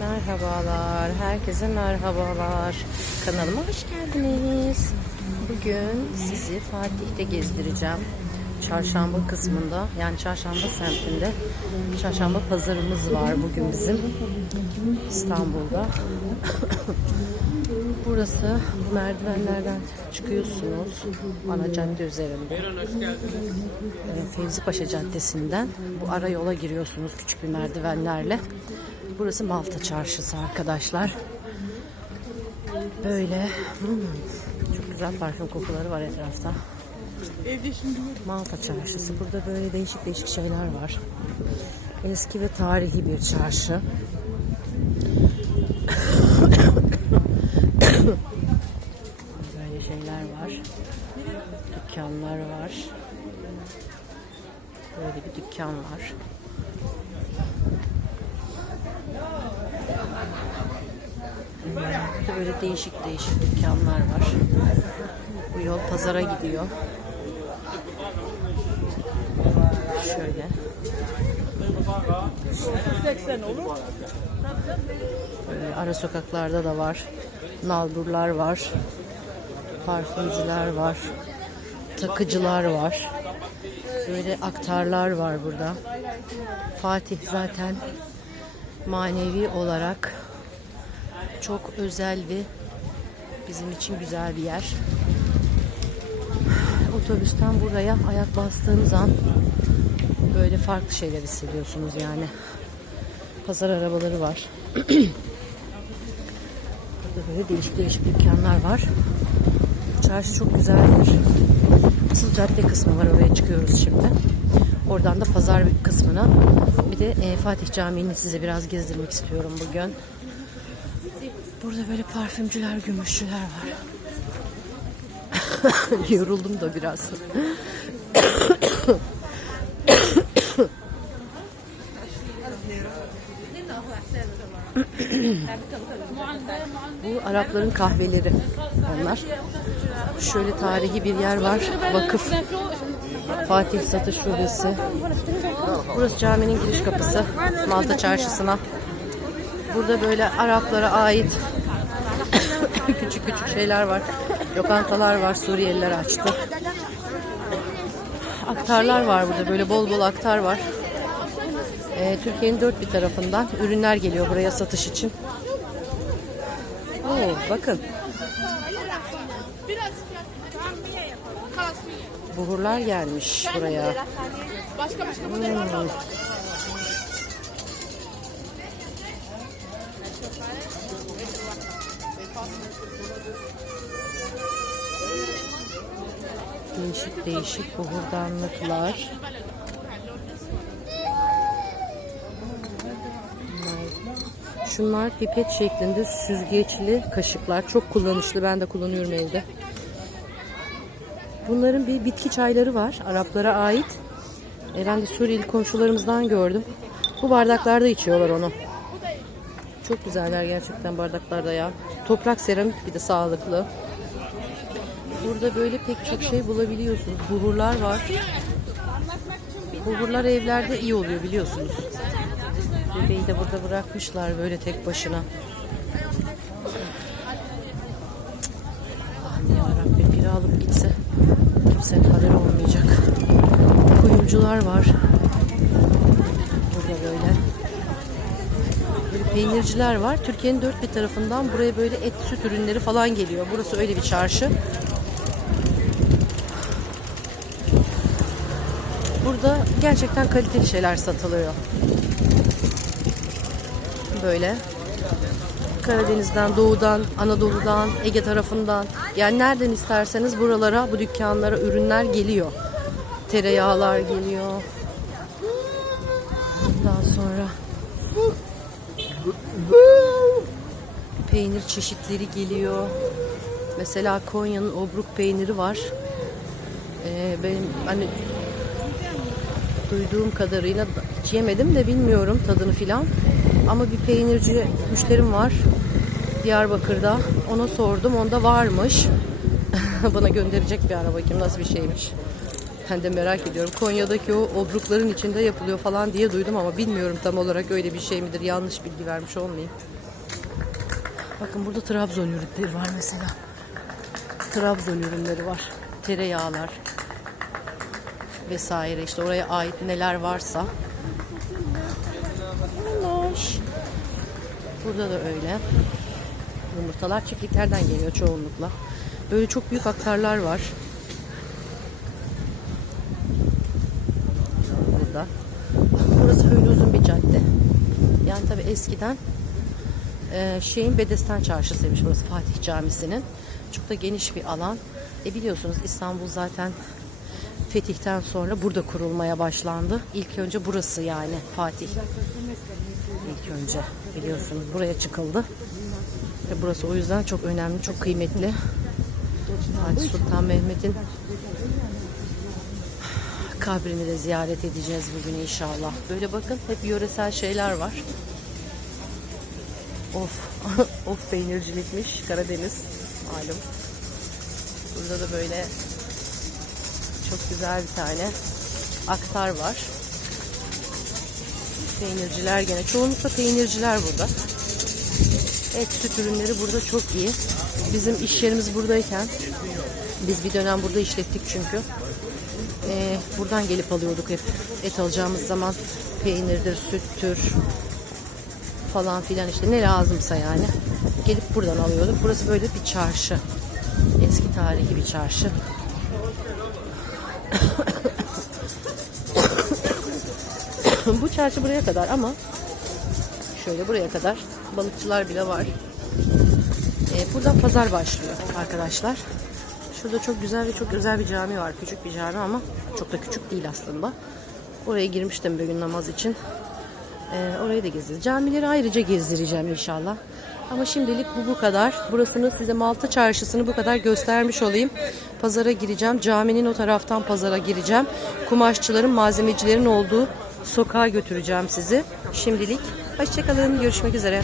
Merhabalar, herkese merhabalar. Kanalıma hoş geldiniz. Bugün sizi Fatih'te gezdireceğim. Çarşamba kısmında, yani çarşamba semtinde çarşamba pazarımız var bugün bizim İstanbul'da. Burası bu merdivenlerden çıkıyorsunuz ana cadde üzerinde. Ee, Fevzi Paşa Caddesi'nden bu ara yola giriyorsunuz küçük bir merdivenlerle. Burası Malta Çarşısı arkadaşlar. Böyle hmm, çok güzel parfüm kokuları var etrafta. Malta Çarşısı. Burada böyle değişik değişik şeyler var. Eski ve tarihi bir çarşı. Böyle şeyler var. Dükkanlar var. Böyle bir dükkan var. Burada böyle değişik değişik dükkanlar var. Bu yol pazara gidiyor. Şöyle. 80 olur. Böyle ara sokaklarda da var. Nalburlar var. Parfümcüler var. Takıcılar var. Böyle aktarlar var burada. Fatih zaten manevi olarak çok özel ve bizim için güzel bir yer. Otobüsten buraya ayak bastığınız an böyle farklı şeyler hissediyorsunuz yani. Pazar arabaları var. Burada böyle değişik değişik dükkanlar var. Çarşı çok güzeldir. Asıl cadde kısmı var oraya çıkıyoruz şimdi. Oradan da pazar kısmına bir de e, Fatih Camii'ni size biraz gezdirmek istiyorum bugün. Burada böyle parfümcüler, gümüşçüler var. Yoruldum da biraz. Bu Arapların kahveleri onlar. Şöyle tarihi bir yer var. Vakıf. Fatih Satış Şubesi. Burası caminin giriş kapısı. Malta Çarşısı'na. Burada böyle Araplara ait küçük küçük şeyler var. Lokantalar var. Suriyeliler açtı. Aktarlar var burada. Böyle bol bol aktar var. Ee, Türkiye'nin dört bir tarafından ürünler geliyor buraya satış için. Oo, bakın. Buhurlar gelmiş buraya. Hmm. Değişik buhurdanlıklar. Şunlar pipet şeklinde süzgeçli kaşıklar. Çok kullanışlı. Ben de kullanıyorum evde. Bunların bir bitki çayları var. Araplara ait. E, ben de Suriyeli komşularımızdan gördüm. Bu bardaklarda içiyorlar onu. Çok güzeller gerçekten bardaklarda ya. Toprak seramik bir de sağlıklı. Burada böyle pek çok şey bulabiliyorsunuz. Buhurlar var. Buhurlar evlerde iyi oluyor biliyorsunuz. Bebeği de burada bırakmışlar böyle tek başına. Yarabbim biri alıp gitse kimsenin haberi olmayacak. Kuyumcular var. Burada böyle. Böyle peynirciler var. Türkiye'nin dört bir tarafından buraya böyle et, süt ürünleri falan geliyor. Burası öyle bir çarşı. Burada gerçekten kaliteli şeyler satılıyor. Böyle. Karadeniz'den, Doğu'dan, Anadolu'dan, Ege tarafından yani nereden isterseniz buralara, bu dükkanlara ürünler geliyor. Tereyağlar geliyor. Ondan sonra peynir çeşitleri geliyor. Mesela Konya'nın obruk peyniri var. Ee, benim hani duyduğum kadarıyla hiç yemedim de bilmiyorum tadını filan. Ama bir peynirci müşterim var Diyarbakır'da. Ona sordum. Onda varmış. Bana gönderecek bir ara bakayım nasıl bir şeymiş. Ben de merak ediyorum. Konya'daki o obrukların içinde yapılıyor falan diye duydum ama bilmiyorum tam olarak öyle bir şey midir. Yanlış bilgi vermiş olmayayım. Bakın burada Trabzon ürünleri var mesela. Trabzon ürünleri var. Tereyağlar vesaire işte oraya ait neler varsa. Burada da öyle. Yumurtalar çiftliklerden geliyor çoğunlukla. Böyle çok büyük aktarlar var. Burada. Burası böyle uzun bir cadde. Yani tabi eskiden e, şeyin Bedesten Çarşısıymış burası Fatih Camisi'nin. Çok da geniş bir alan. E biliyorsunuz İstanbul zaten fetihten sonra burada kurulmaya başlandı. İlk önce burası yani Fatih. İlk önce biliyorsunuz buraya çıkıldı. Ve burası o yüzden çok önemli, çok kıymetli. Fatih Sultan Mehmet'in kabrini de ziyaret edeceğiz bugün inşallah. Böyle bakın hep yöresel şeyler var. Of, of peynircilikmiş Karadeniz malum. Burada da böyle çok güzel bir tane aktar var. Peynirciler gene. Çoğunlukla peynirciler burada. Et süt ürünleri burada çok iyi. Bizim iş yerimiz buradayken biz bir dönem burada işlettik çünkü. Ee, buradan gelip alıyorduk hep. Et alacağımız zaman peynirdir, süttür falan filan işte ne lazımsa yani. Gelip buradan alıyorduk. Burası böyle bir çarşı. Eski tarihi bir çarşı. Bu çarşı buraya kadar ama şöyle buraya kadar balıkçılar bile var. Ee, buradan pazar başlıyor arkadaşlar. Şurada çok güzel ve çok özel bir cami var. Küçük bir cami ama çok da küçük değil aslında. Oraya girmiştim bugün namaz için. Ee, orayı da gezeceğiz. Camileri ayrıca gezdireceğim inşallah. Ama şimdilik bu bu kadar. Burasını size Malta Çarşısı'nı bu kadar göstermiş olayım. Pazara gireceğim. Caminin o taraftan pazara gireceğim. Kumaşçıların, malzemecilerin olduğu sokağa götüreceğim sizi. Şimdilik hoşçakalın. Görüşmek üzere.